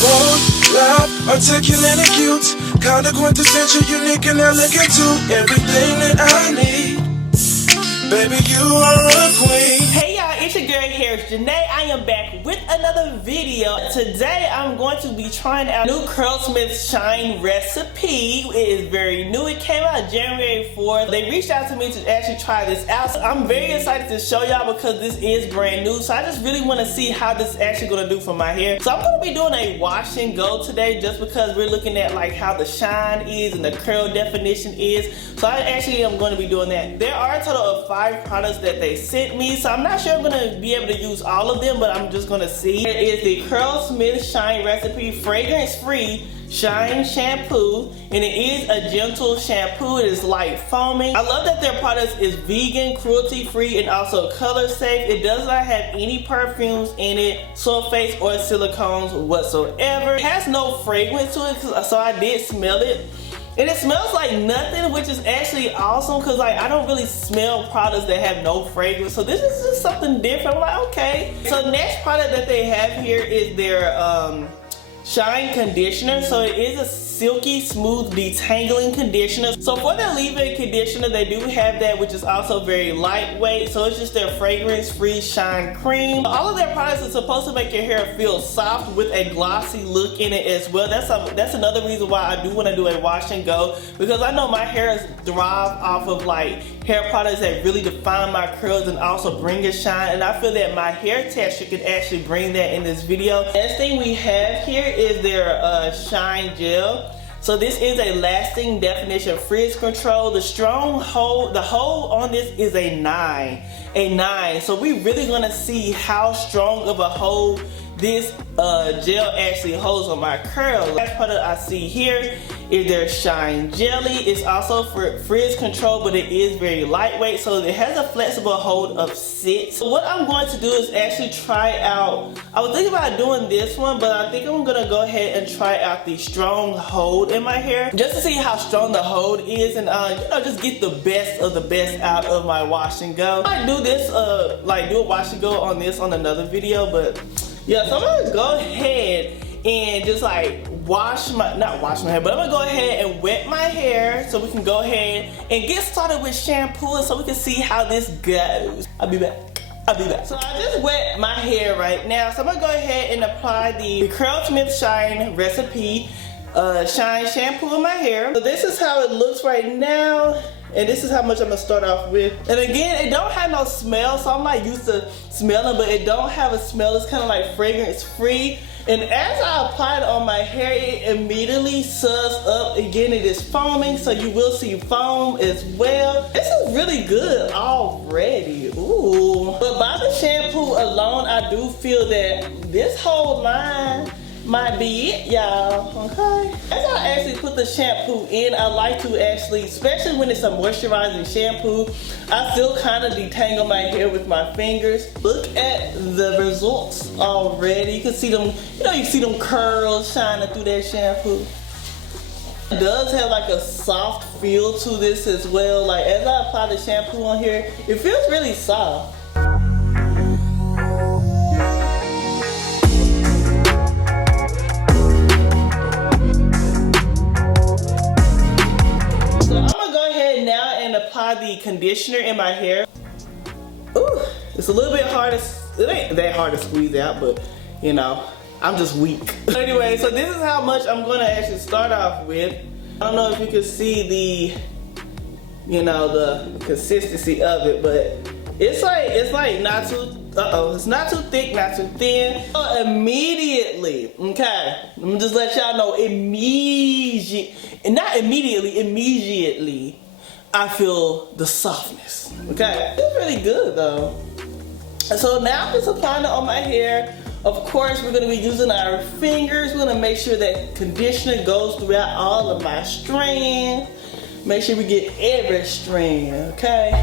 Bold, loud, articulate and cute, kinda quintessential, unique and elegant too. Everything that I need, baby, you are a queen. Hey y'all, it's your girl here, Janae. I am back with another video. Today I'm going to be trying out new Curlsmith Shine recipe. It is very new. It came out January 4th. They reached out to me to actually try this out. So I'm very excited to show y'all because this is brand new. So I just really want to see how this is actually going to do for my hair. So I'm going to be doing a wash and go today just because we're looking at like how the shine is and the curl definition is. So I actually am going to be doing that. There are a total of 5 products that they sent me. So I'm not sure I'm going to be able to use all of them, but I'm just going to see. It is the Curlsmith Shine Recipe Fragrance Free Shine Shampoo, and it is a gentle shampoo. It is light foaming. I love that their product is vegan, cruelty free, and also color safe. It does not have any perfumes in it, sulfates, or silicones whatsoever. It has no fragrance to it, so I did smell it. And it smells like nothing, which is actually awesome because like I don't really smell products that have no fragrance. So this is just something different. I'm like, okay. So next product that they have here is their Shine Conditioner. So it is a silky smooth detangling conditioner. So for their leave-in conditioner, they do have that, which is also very lightweight. So it's just their fragrance free shine cream. All of their products are supposed to make your hair feel soft with a glossy look in it as well. That's another reason why I do want to do a wash and go, because I know my hair thrive off of like hair products that really define my curls and also bring a shine, and I feel that my hair texture could actually bring that in this video. Next thing we have here is their Shine Gel. So this is a lasting definition frizz control. The hold on this is a 9. So we really gonna see how strong of a hold this gel actually holds on my curls. The last product I see here is their Shine Jelly. It's also for frizz control, but it is very lightweight, so it has a flexible hold of 6. So what I'm going to do is actually try out, I was thinking about doing this one, but I think I'm gonna go ahead and try out the strong hold in my hair, just to see how strong the hold is, and you know, just get the best of the best out of my wash and go. I might do this, like do a wash and go on this on another video, but yeah, so I'm gonna go ahead and just like not wash my hair, but I'm gonna go ahead and wet my hair so we can go ahead and get started with shampoo so we can see how this goes. I'll be back. So I just wet my hair right now, so I'm gonna go ahead and apply the Curlsmith Shine Recipe Shine Shampoo in my hair. So this is how it looks right now. And this is how much I'm gonna start off with. And again, it don't have no smell, so I'm not used to smelling, but it don't have a smell. It's kind of like fragrance free. And as I apply it on my hair, it immediately suds up. Again, it is foaming, so you will see foam as well. This is really good already. Ooh. But by the shampoo alone, I do feel that this whole line might be it, y'all, okay? As I actually put the shampoo in, I like to actually, especially when it's a moisturizing shampoo, I still kind of detangle my hair with my fingers. Look at the results already. You can see them, you know, you see them curls shining through that shampoo. It does have like a soft feel to this as well. Like as I apply the shampoo on here, it feels really soft. Apply the conditioner in my hair. Ooh, it's a little bit hard to, it ain't that hard to squeeze out, but you know, I'm just weak. Anyway, so this is how much I'm gonna actually start off with. I don't know if you can see the, you know, the consistency of it, but it's like not too, it's not too thick, not too thin. So immediately, okay, let me just let y'all know, immediately, I feel the softness, okay? It's really good though. And so now I'm just applying it on my hair. Of course, we're gonna be using our fingers. We're gonna make sure that conditioner goes throughout all of my strands. Make sure we get every strand, okay?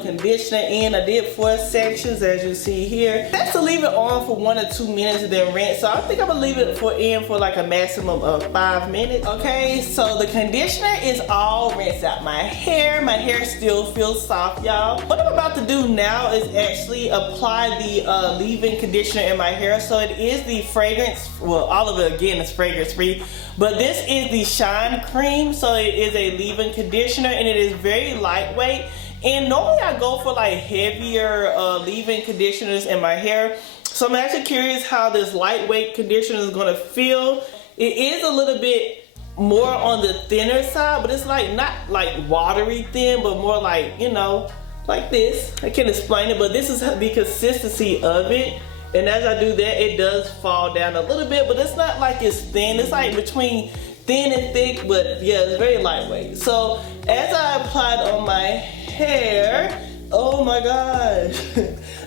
the conditioner in. I did 4 sections as you see here. That's to leave it on for 1 or 2 minutes and then rinse. So I think I'm gonna leave it for like a maximum of 5 minutes. Okay, so the conditioner is all rinsed out my hair. My hair still feels soft, y'all. What I'm about to do now is actually apply the leave-in conditioner in my hair. So it is the fragrance, well, all of it again is fragrance free, but this is the Shine Cream. So it is a leave-in conditioner and it is very lightweight. And normally I go for like heavier leave-in conditioners in my hair. So I'm actually curious how this lightweight conditioner is gonna feel. It is a little bit more on the thinner side, but it's like not like watery thin, but more like, you know, like this. I can't explain it, but this is the consistency of it. And as I do that, it does fall down a little bit, but it's not like it's thin. It's like between thin and thick, but yeah, it's very lightweight. So as I applied on my hair, oh my gosh.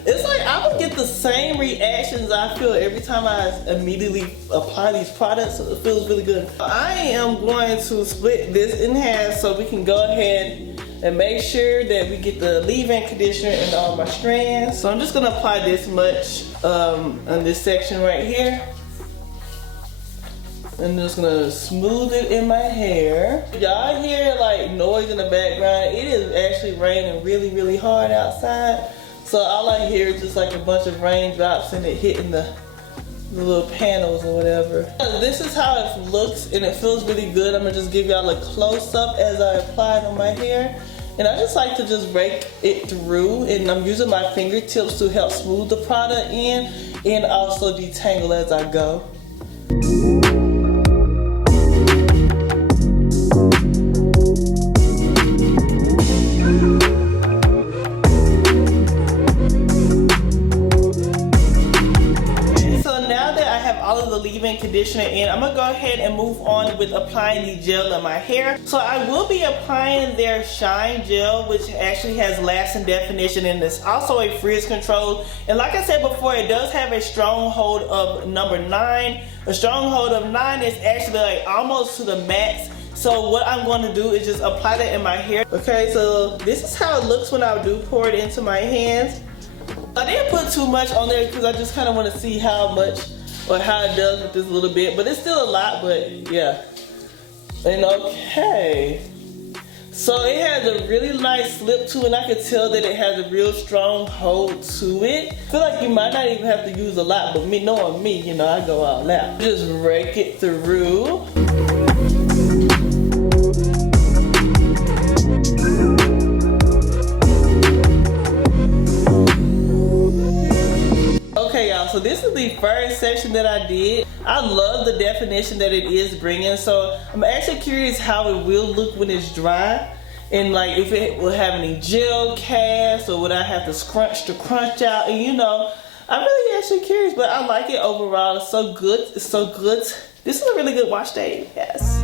It's like I would get the same reactions I feel every time I immediately apply these products. So it feels really good. I am going to split this in half so we can go ahead and make sure that we get the leave-in conditioner in all my strands. So I'm just gonna apply this much on this section right here. I'm just gonna smooth it in my hair. Y'all hear like noise in the background. It is actually raining really, really hard outside. So all I hear is just like a bunch of raindrops and it hitting the little panels or whatever. This is how it looks and it feels really good. I'm gonna just give y'all a close-up as I apply it on my hair. And I just like to just rake it through, and I'm using my fingertips to help smooth the product in and also detangle as I go. Leave-in conditioner in, I'm gonna go ahead and move on with applying the gel in my hair. So I will be applying their Shine Gel, which actually has lasting definition and it's also a frizz control. And like I said before, it does have a stronghold of number 9. A stronghold of 9 is actually like almost to the max. So what I'm going to do is just apply that in my hair. Okay, so this is how it looks when I do pour it into my hands. I didn't put too much on there because I just kind of want to see how much or how it does with this little bit, but it's still a lot, but yeah. And okay, so it has a really nice slip to it, and I can tell that it has a real strong hold to it. I feel like you might not even have to use a lot, but me, knowing me, you know, I go all out. Just rake it through. Okay, y'all, so this is the first section that I did. I love the definition that it is bringing, so I'm actually curious how it will look when it's dry, and like if it will have any gel cast or would I have to scrunch the crunch out, and you know, I'm really actually curious, but I like it overall. It's so good, it's so good. This is a really good wash day, yes.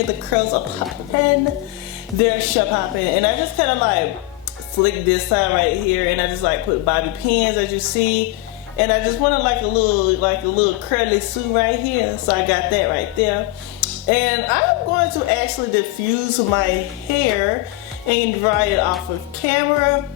The curls are popping, they're popping, and I just kind of like flick this side right here, and I just like put bobby pins as you see, and I just wanted like a little curly sue right here, so I got that right there. And I'm going to actually diffuse my hair and dry it off of camera,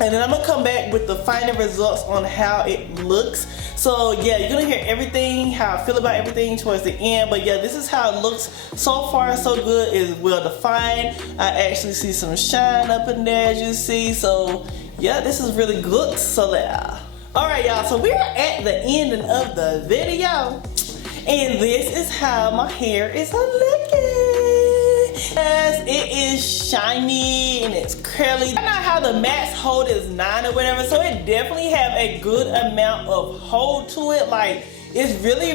and then I'm gonna come back with the final results on how it looks. So yeah, you're gonna hear everything, how I feel about everything towards the end. But yeah, this is how it looks. So far so good. It's well defined. I actually see some shine up in there as you see. So yeah, this is really good. So yeah. Alright y'all, so we're at the ending of the video. And this is how my hair is looking. Yes, it is shiny and it's curly. I know how the max hold is 9 or whatever, so it definitely have a good amount of hold to it. Like It's really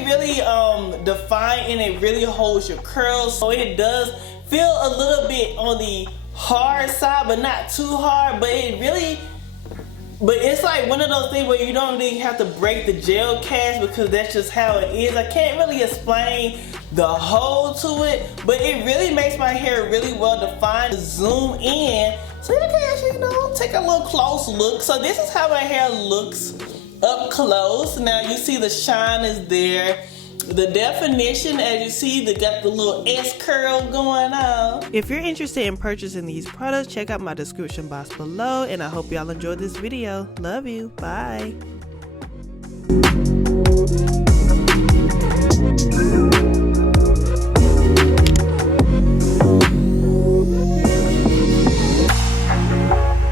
defined, and it really holds your curls. So it does feel a little bit on the hard side, but not too hard. But it's like one of those things where you don't really have to break the gel cast, because that's just how it is. I can't really explain the hold to it, but it really makes my hair really well defined. Zoom in so you can actually, you know, take a little close look. So this is how my hair looks up close. Now you see the shine is there. The definition, as you see, they got the little S curl going on. If you're interested in purchasing these products, check out my description box below, and I hope y'all enjoyed this video. Love you. Bye.